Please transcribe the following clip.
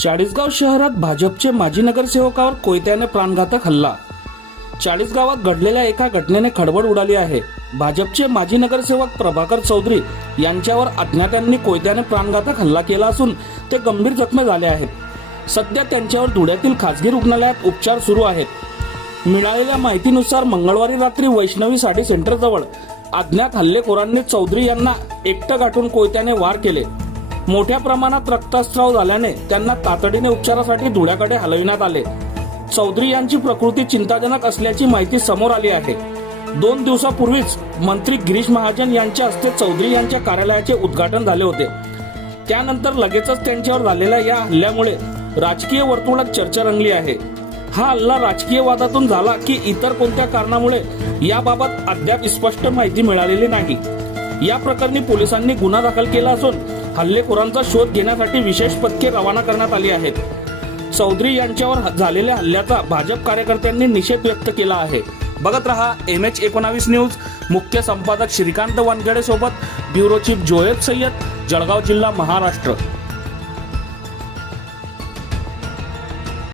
चाळीसगाव शहरात भाजपचे माजी नगरसेवकावर कोयत्याने प्राणघातक हल्ला. चाळीसगावात घडलेल्या एका घटनेने खडबड उडाली आहे. भाजपचे माजी नगरसेवक प्रभाकर चौधरी यांच्यावर अज्ञातांनी कोयत्याने प्राणघातक हल्ला केला असून ते गंभीर जखमी झाले आहेत. सध्या त्यांच्यावर धुळ्यातील खासगी रुग्णालयात उपचार सुरू आहेत. मिळालेल्या माहितीनुसार मंगळवारी रात्री वैष्णवी साडी सेंटरजवळ अज्ञात हल्लेखोरांनी चौधरी यांना एकटं गाठून कोयत्याने वार केले. मोठ्या प्रमाणात रक्तस्राव झाल्याने त्यांना तातडीने उपचारासाठी धुळ्याकडे हलविण्यात आले. चौधरी यांची प्रकृती चिंताजनक असल्याची माहिती समोर आली आहे. दोन दिवसापूर्वीच मंत्री गिरीश महाजन यांच्या हस्ते चौधरी यांच्या कार्यालयाचे उद्घाटन झाले होते. त्यानंतर लगेचच त्यांच्यावर झालेल्या या हल्ल्यामुळे राजकीय वर्तुळात चर्चा रंगली आहे. हा हल्ला राजकीय वादातून झाला की इतर कोणत्या कारणामुळे याबाबत अद्याप स्पष्ट माहिती मिळालेली नाही. या प्रकरणी पोलिसांनी गुन्हा दाखल केला असून हल्लेखोरांचा शोध घेण्यासाठी विशेष पथके रवाना करण्यात आली आहेत. चौधरी यांच्यावर झालेल्या हल्ल्याचा भाजप कार्यकर्त्यांनी निषेध व्यक्त केला आहे. बघत रहा एम एच एकोणावीस न्यूज. मुख्य संपादक श्रीकांत वानखेडे सोबत ब्युरो चीफ जोएब सय्यद जळगाव जिल्हा महाराष्ट्र.